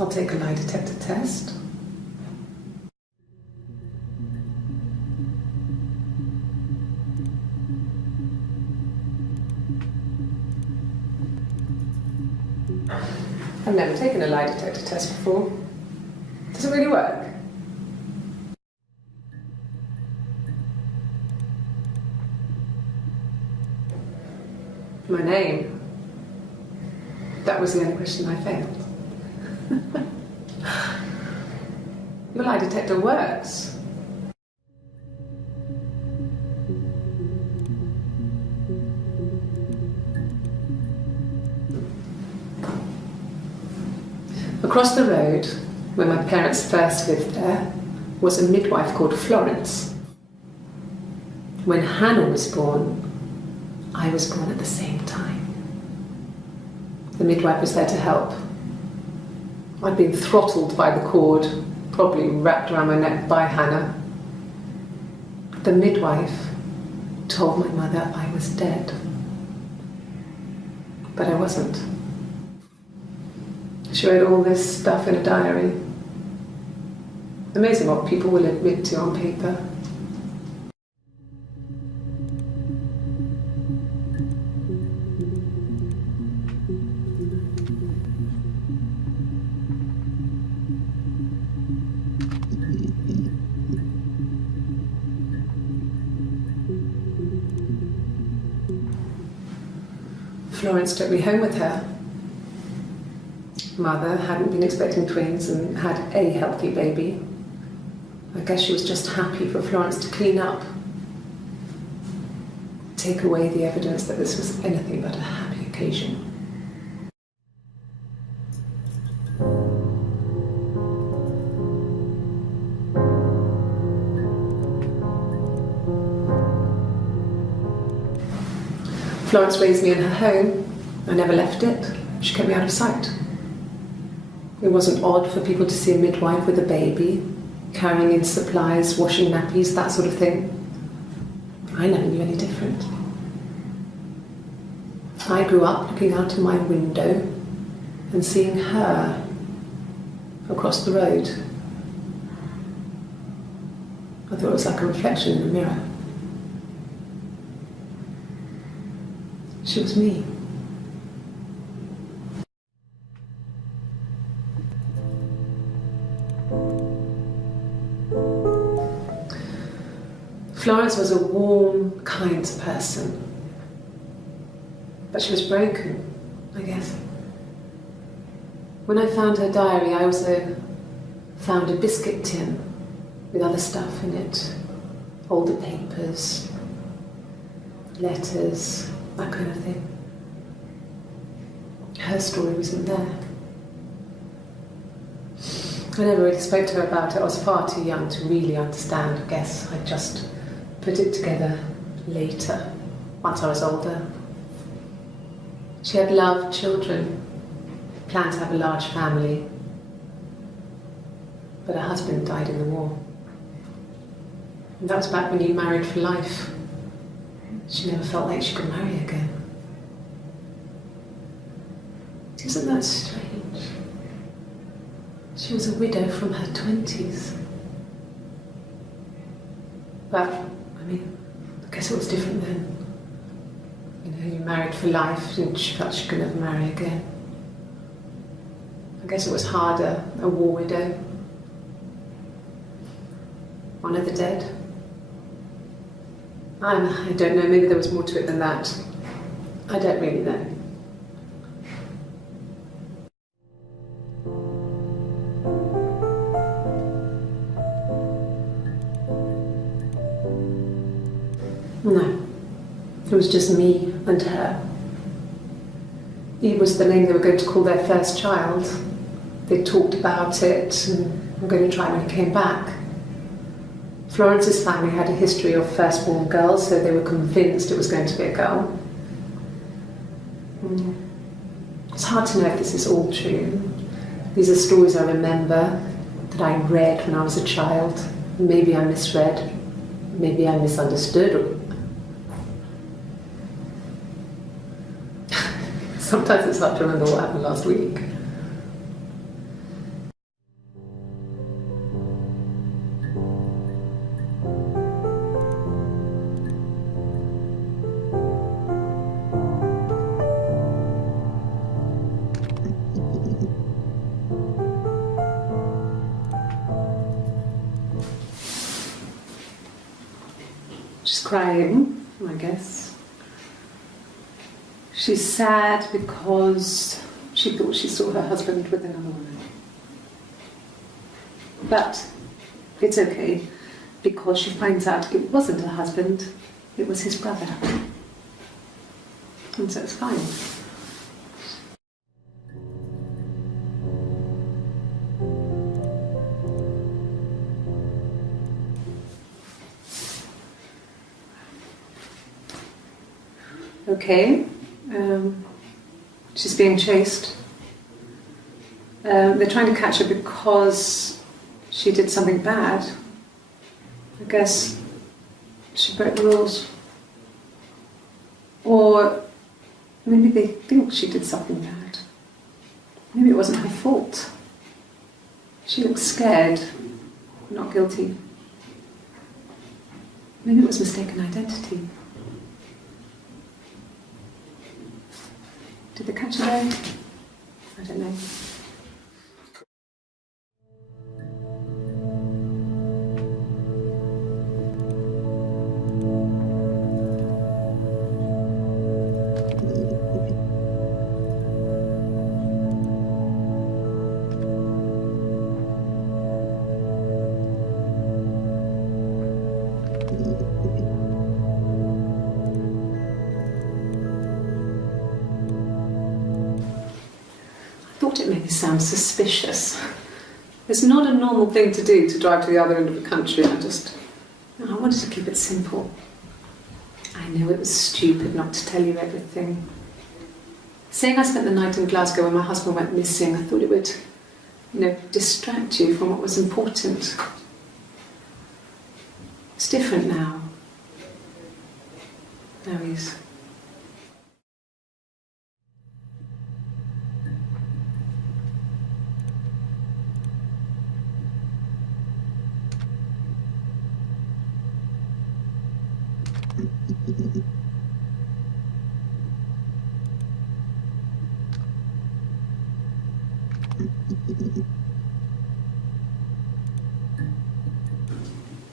I'll take a lie detector test. I've never taken a lie detector test before. Does it really work? My name. That was the only question I failed. Your lie detector works. Across the road, where my parents first lived there, was a midwife called Florence. When Hannah was born, I was born at the same time. The midwife was there to help. I'd been throttled by the cord, probably wrapped around my neck by Hannah. The midwife told my mother I was dead. But I wasn't. She wrote all this stuff in a diary. Amazing what people will admit to on paper. Florence took me home with her. Mother hadn't been expecting twins and had a healthy baby. I guess she was just happy for Florence to clean up, take away the evidence that this was anything but a happy occasion. Florence raised me in her home. I never left it. She kept me out of sight. It wasn't odd for people to see a midwife with a baby, carrying in supplies, washing nappies, that sort of thing. I never knew any different. I grew up looking out of my window and seeing her across the road. I thought it was like a reflection in a mirror. She was me. Florence was a warm, kind person, but she was broken, I guess. When I found her diary, I also found a biscuit tin with other stuff in it, older papers, letters, that kind of thing. Her story wasn't there. I never really spoke to her about it. I was far too young to really understand, I guess. I just put it together later, once I was older. She had loved children, planned to have a large family, but her husband died in the war. And that was back when you married for life. She never felt like she could marry again. Isn't that strange? She was a widow from her 20s. But, I mean, I guess it was different then. You know, you married for life and she felt she could never marry again. I guess it was harder, a war widow. One of the dead. I don't know, maybe there was more to it than that. I don't really know. No, it was just me and her. Eve was the name they were going to call their first child. They talked about it and were going to try when he came back. Florence's family had a history of firstborn girls, so they were convinced it was going to be a girl. It's hard to know if this is all true. These are stories I remember, that I read when I was a child. Maybe I misread, maybe I misunderstood. Sometimes it's hard to remember what happened last week. crying, I guess. She's sad because she thought she saw her husband with another woman. But it's okay, because she finds out it wasn't her husband, it was his brother. And so it's fine. Okay, she's being chased. They're trying to catch her because she did something bad. I guess she broke the rules. Or maybe they think she did something bad. Maybe it wasn't her fault. She looks scared, not guilty. Maybe it was mistaken identity. Did they catch her there? I don't know. I thought it made me sound suspicious. It's not a normal thing to do, to drive to the other end of the country. I wanted to keep it simple. I know it was stupid not to tell you everything. Saying I spent the night in Glasgow when my husband went missing, I thought it would, distract you from what was important. It's different now. Now he's...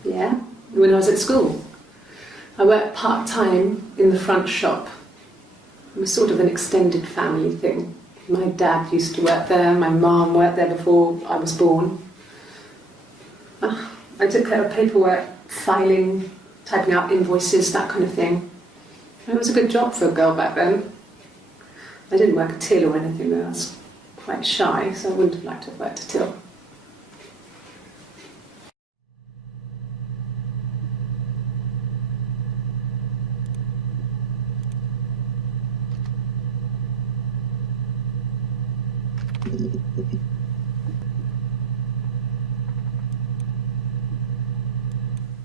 Yeah, when I was at school. I worked part-time in the front shop. It was sort of an extended family thing. My dad used to work there, my mum worked there before I was born. I took care of paperwork, filing, typing out invoices, that kind of thing. And it was a good job for a girl back then. I didn't work a till or anything though. I was quite shy, so I wouldn't have liked to have worked a till.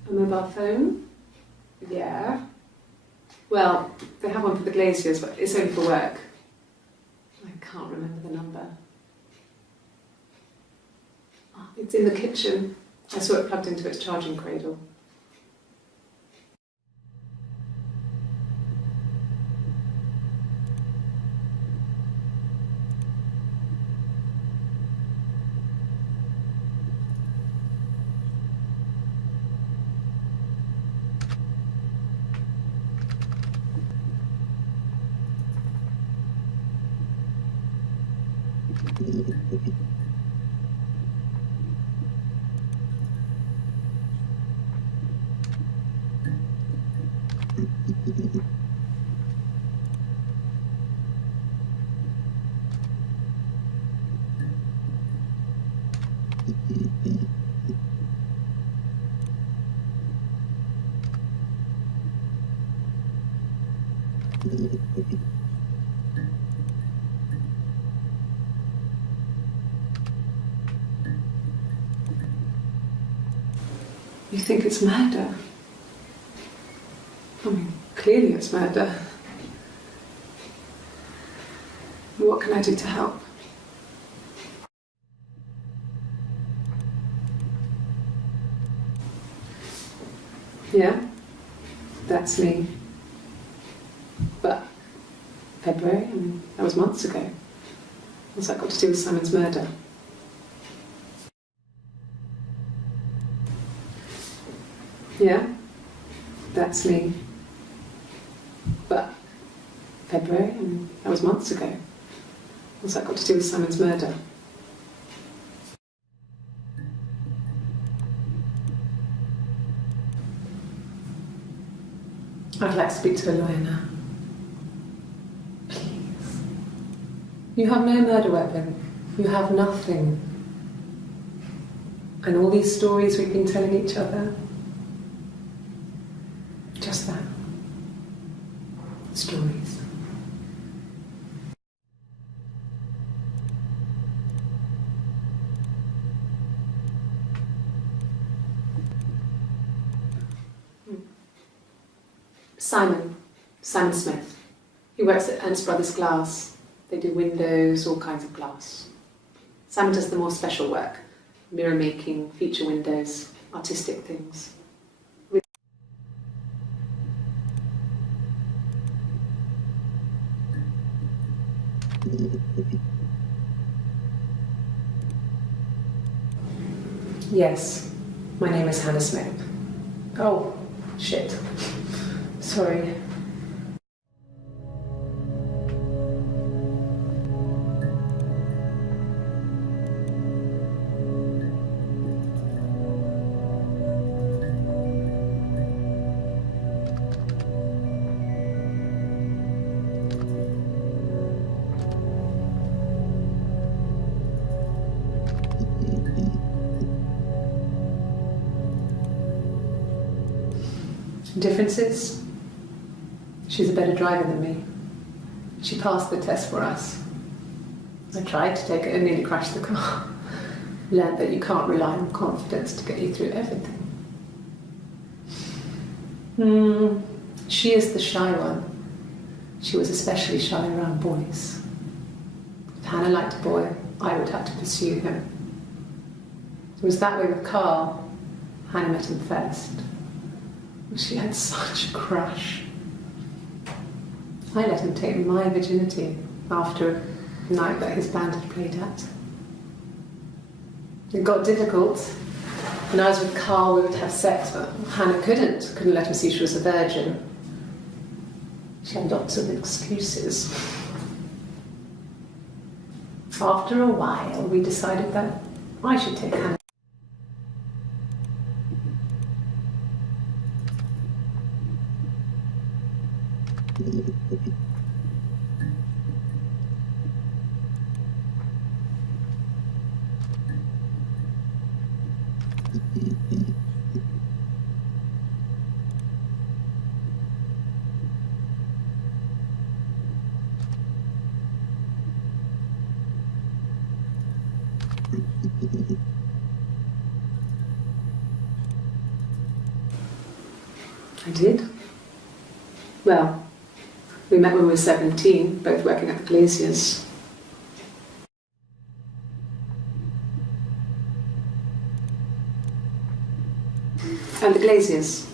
A mobile phone? Yeah. Well, they have one for the glaziers, but it's only for work. I can't remember the number. Oh, it's in the kitchen. I saw it plugged into its charging cradle. You think it's murder? I mean, clearly it's murder. What can I do to help? Yeah, that's me. But February, I mean, that was months ago. What's that got to do with Simon's murder? Yeah, That's me. But February, and that was months ago. What's that got to do with Simon's murder? I'd like to speak to a lawyer now. Please. You have no murder weapon. You have nothing. And all these stories we've been telling each other. Just that. Stories. Simon Smith. He works at Ernst Brothers Glass. They do windows, all kinds of glass. Simon does the more special work, mirror making, feature windows, artistic things. Yes, my name is Hannah Smith. Oh, shit. Sorry. Differences? She's a better driver than me. She passed the test for us. I tried to take it and nearly crashed the car. Learned that you can't rely on confidence to get you through everything. She is the shy one. She was especially shy around boys. If Hannah liked a boy, I would have to pursue him. It was that way with Carl. Hannah met him first. She had such a crush. I let him take my virginity after a night that his band had played at. It got difficult. When I was with Carl, we would have sex, but Hannah couldn't let him see she was a virgin. She had lots of excuses. After a while, we decided that I should take Hannah. I did. Well, we met when we were 17, both working at the Glaziers. And the Glaziers.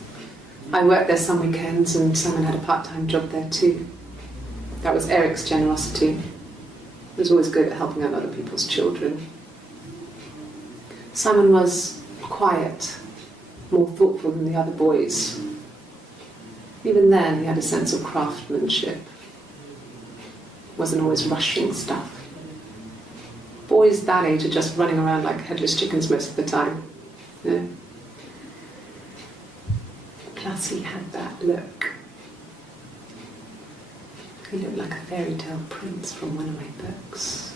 I worked there some weekends and Simon had a part-time job there too. That was Eric's generosity. He was always good at helping out other people's children. Simon was quiet, more thoughtful than the other boys. Even then, he had a sense of craftsmanship. Wasn't always rushing stuff. Boys that age are just running around like headless chickens most of the time. You know? Plus, he had that look. He looked like a fairy tale prince from one of my books.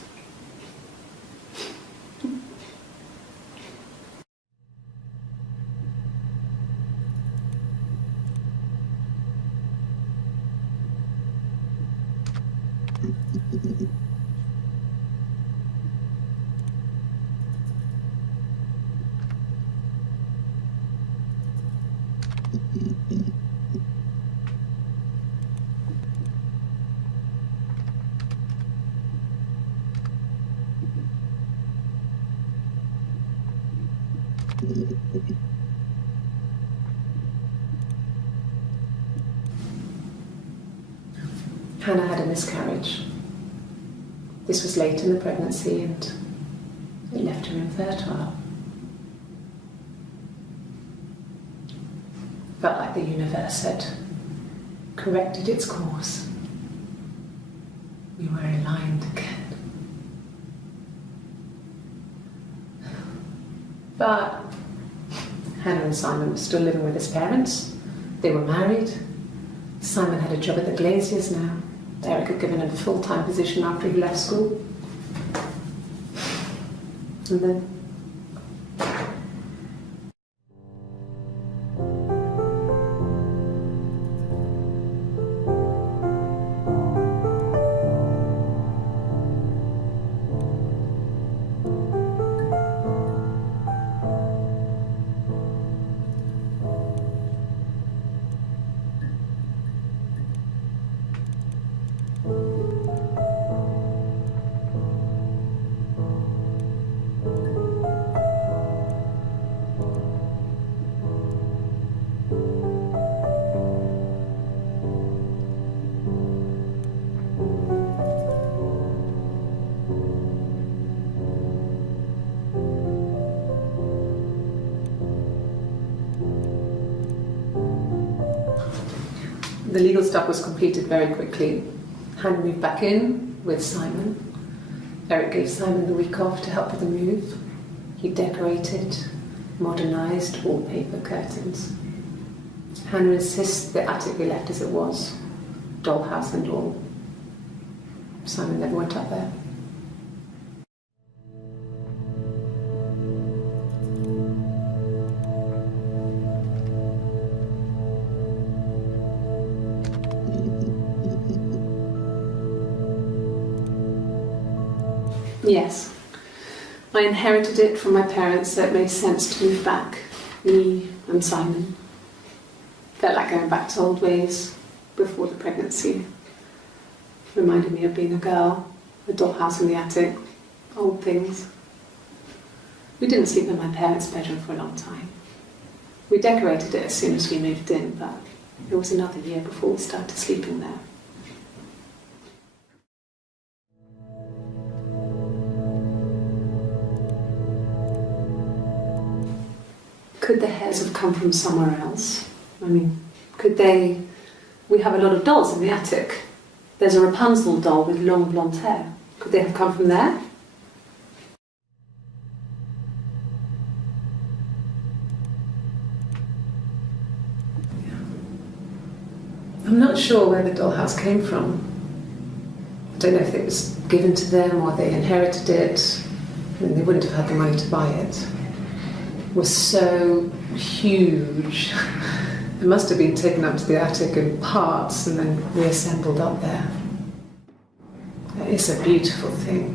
Hannah had a miscarriage. This was late in the pregnancy and it left her infertile. Felt like the universe had corrected its course. We were aligned again. But Hannah and Simon were still living with his parents. They were married. Simon had a job at the Glaziers now. Eric had given him a full-time position after he left school. And then the legal stuff was completed very quickly. Hannah moved back in with Simon. Eric gave Simon the week off to help with the move. He decorated, modernised wallpaper, curtains. Hannah insists the attic be left as it was, dollhouse and all. Simon never went up there. Yes, I inherited it from my parents, so it made sense to move back, me and Simon. Felt like going back to old ways before the pregnancy. Reminded me of being a girl, the dollhouse in the attic, old things. We didn't sleep in my parents' bedroom for a long time. We decorated it as soon as we moved in, but it was another year before we started sleeping there. Could the hairs have come from somewhere else? I mean, could they... We have a lot of dolls in the attic. There's a Rapunzel doll with long blonde hair. Could they have come from there? I'm not sure where the dollhouse came from. I don't know if it was given to them or they inherited it. I mean, they wouldn't have had the money to buy it. It was so huge. It must have been taken up to the attic in parts and then reassembled up there. It's a beautiful thing.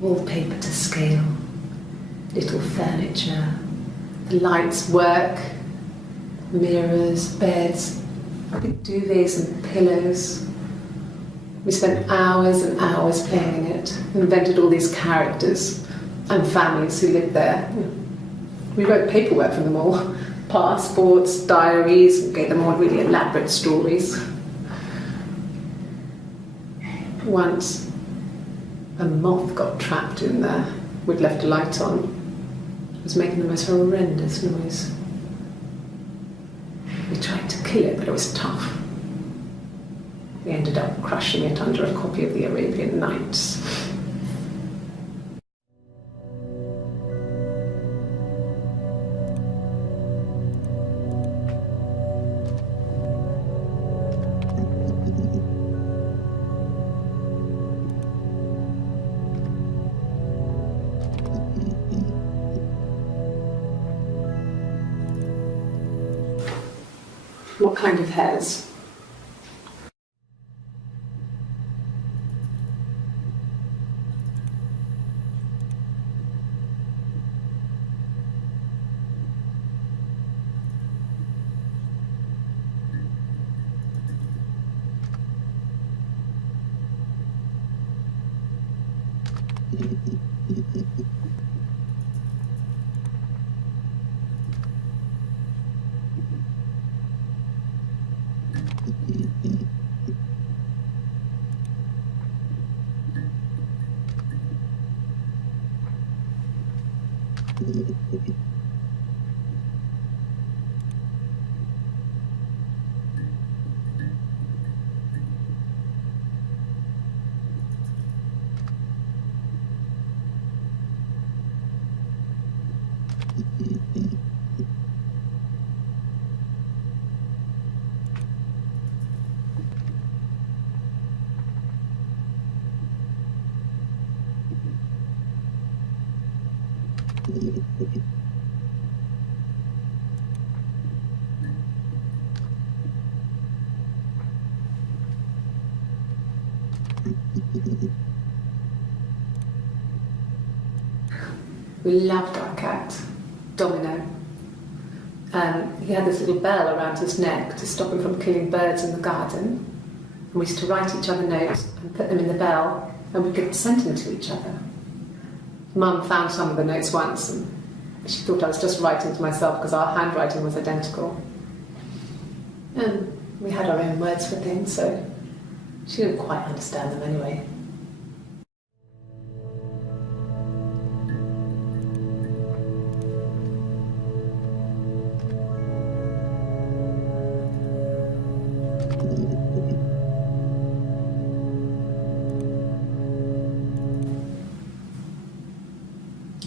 Wallpaper to scale, little furniture, the lights work, mirrors, beds, big duvets and pillows. We spent hours and hours playing in it, invented all these characters and families who lived there. We wrote paperwork for them all, passports, diaries, and gave them all really elaborate stories. Once, a moth got trapped in there. We'd left a light on. It was making the most horrendous noise. We tried to kill it, but it was tough. We ended up crushing it under a copy of the Arabian Nights. What kind of hairs? We loved our cat, Domino. He had this little bell around his neck to stop him from killing birds in the garden. And we used to write each other notes and put them in the bell, and we could send them to each other. Mum found some of the notes once, and she thought I was just writing to myself because our handwriting was identical. And we had our own words for things, so she didn't quite understand them anyway.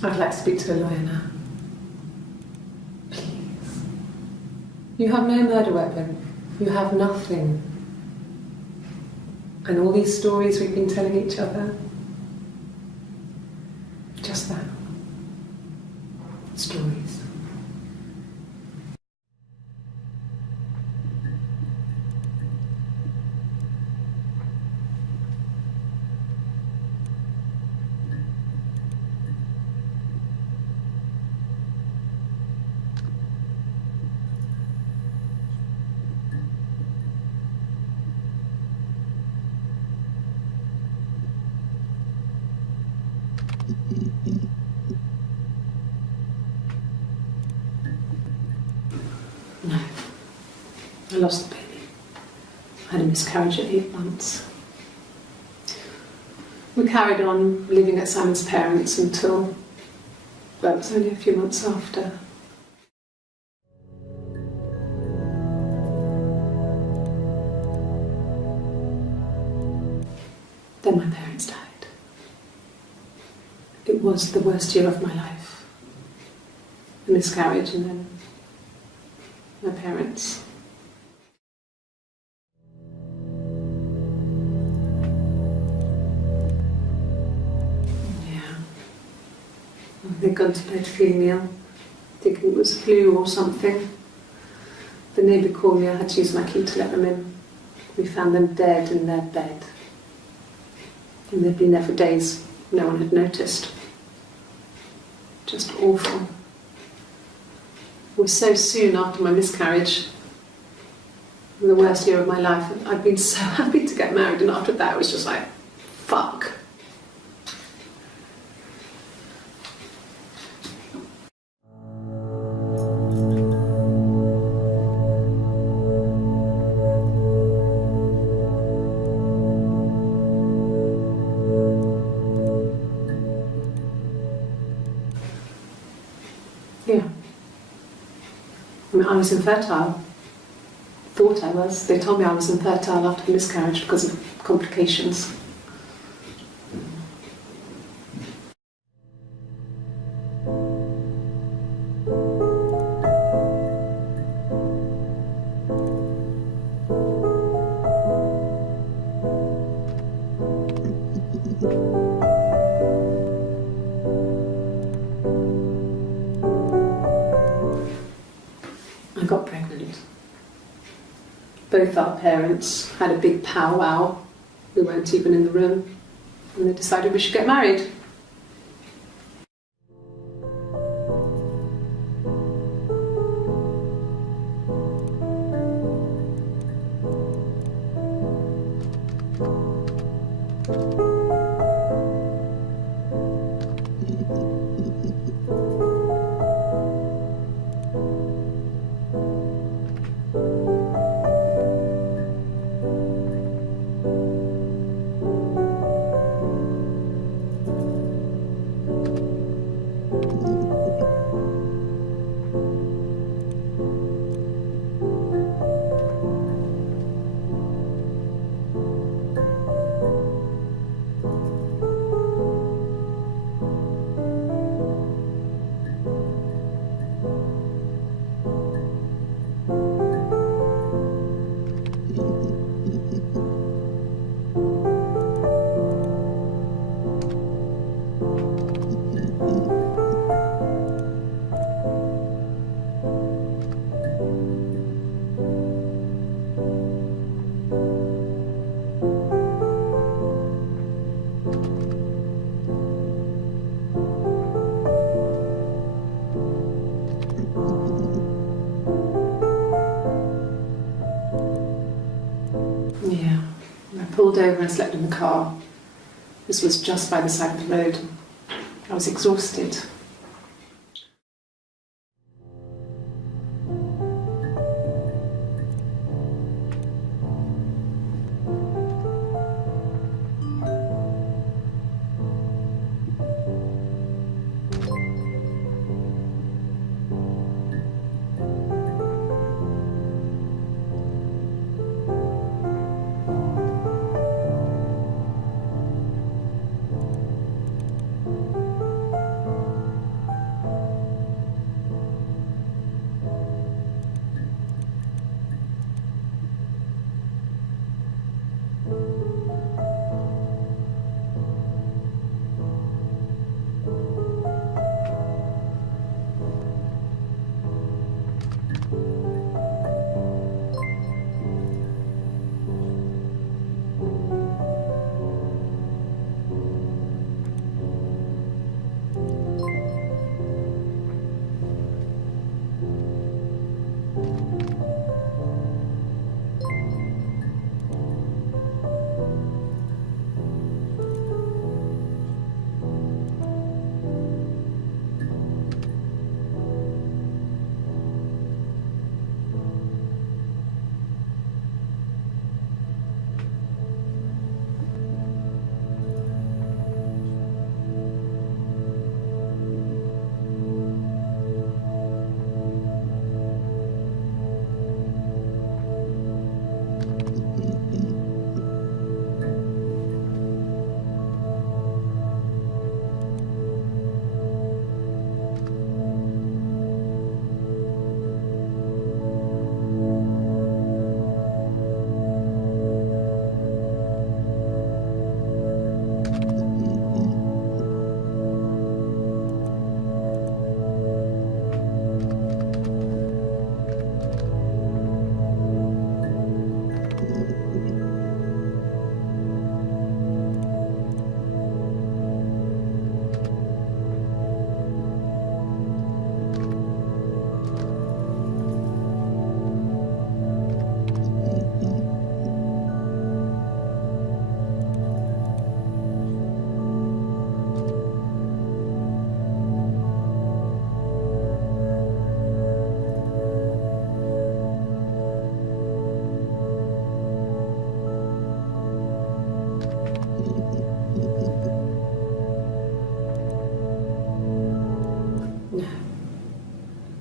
I'd like to speak to a lawyer now. Please. You have no murder weapon. You have nothing. And all these stories we've been telling each other, just that. Stories. No. I lost the baby. I had a miscarriage at 8 months. We carried on living at Simon's parents until, well, it was only a few months after. Then my parents died. It was the worst year of my life. The miscarriage and then my parents. Yeah. They'd gone to bed feeling ill, thinking it was flu or something. The neighbour called me, I had to use my key to let them in. We found them dead in their bed. And they'd been there for days. No one had noticed. Just awful. It was so soon after my miscarriage, the worst year of my life. I'd been so happy to get married, and after that it was just like, fuck. Yeah. I mean, I was infertile. Thought I was. They told me I was infertile after the miscarriage because of complications. I got pregnant. Both our parents had a big powwow. We weren't even in the room. And they decided we should get married. Yeah. I pulled over and slept in the car. This was just by the side of the road. I was exhausted.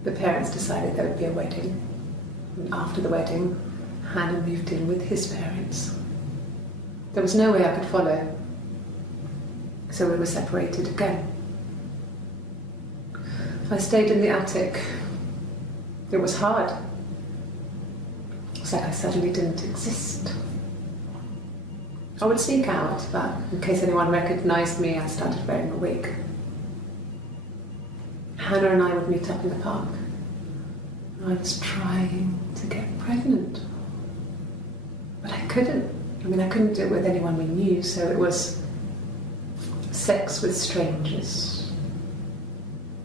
The parents decided there would be a wedding. And after the wedding, Hannah moved in with his parents. There was no way I could follow, so we were separated again. I stayed in the attic. It was hard. It's like I suddenly didn't exist. I would sneak out, but in case anyone recognised me, I started wearing a wig. Hannah and I would meet up in the park. I was trying to get pregnant, but I couldn't. I couldn't do it with anyone we knew, so it was sex with strangers,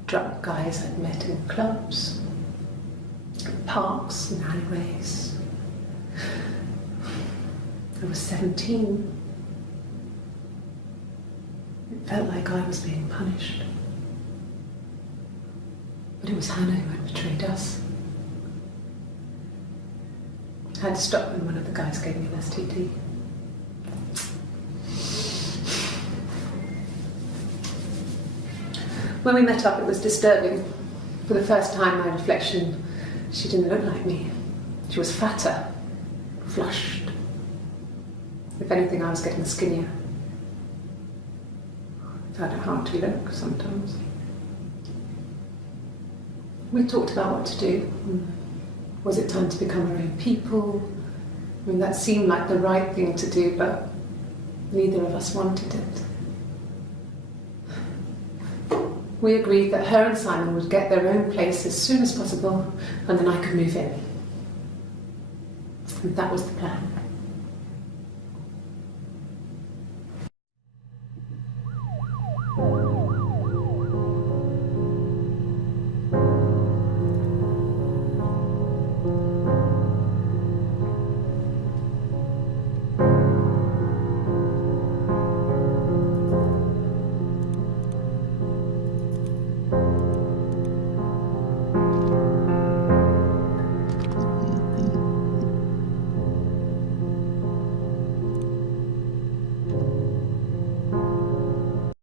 drunk guys I'd met in clubs, parks and alleyways. I was 17. It felt like I was being punished. But it was Hannah who had betrayed us. I had to stop when one of the guys gave me an STD. When we met up, it was disturbing. For the first time, my reflection, she didn't look like me. She was fatter, flushed. If anything, I was getting skinnier. I found it hard to look sometimes. We talked about what to do. Was it time to become our own people? That seemed like the right thing to do, but neither of us wanted it. We agreed that her and Simon would get their own place as soon as possible, and then I could move in. And that was the plan.